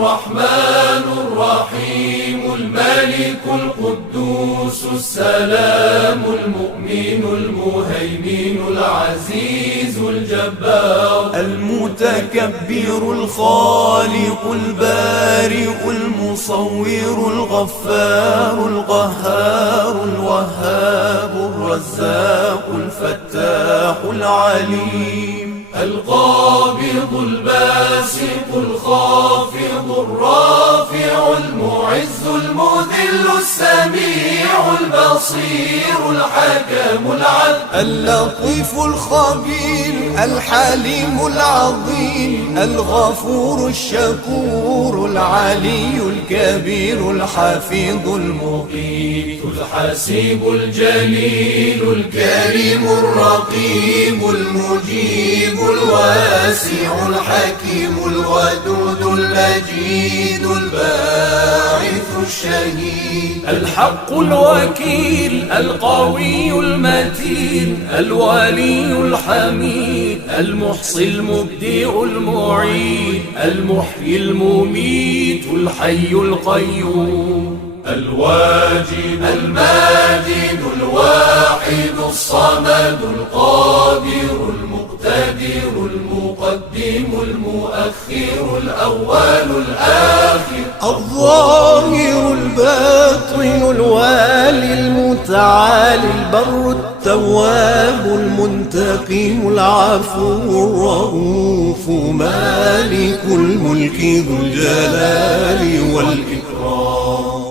الرحمن الرحيم الملك القدوس السلام المؤمن المهيمن العزيز الجبار المتكبر الخالق البارئ المصور الغفار القهار الوهاب الرزاق الفتاح العليم القابض الباسط الخافض الرافع المعز المذل السميع البصير الحكم العدل اللطيف الخبير الحليم العظيم الغفور الشكور العلي الكبير الحفيظ المقيت الحسيب الجليل الكريم الرقيب المجيب الواسع الحكيم الودود المجيد الباعث الشهيد الحق الوكيل القوي المتين الولي الحميد المحصي المبدئ المعيد المحيي المميت الحي القيوم الواجد الماجد الواحد الصمد القادر المقتدر المقدم المؤخر الأول الآخر الظاهر الباطن الوالي المتعالي البر التواب المنتقم العفو الرؤوف مالك الملك ذو الجلال والإكرام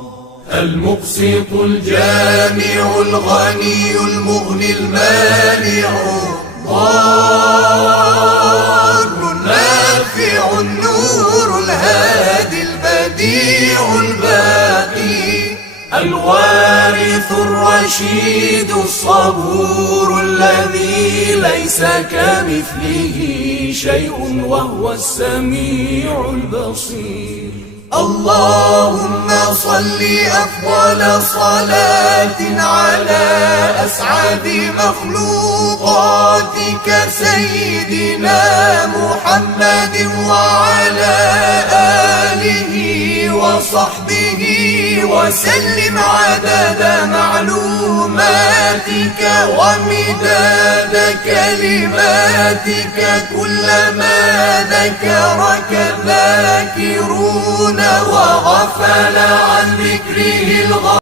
المقسط الجامع الغني المغني المانع الضار النافع النور الهادي البديع الباقي الوارث الرشيد الصبور الذي ليس كمثله شيء وهو السميع البصير اللهم صل أفضل صلاة على أسعد مخلوقاتك سيدنا محمد وعلى آله وصحبه وسلم عدد معلوماتك ومداد كلماتك كلما ذكرك الذاكرون وغفل عن ذكره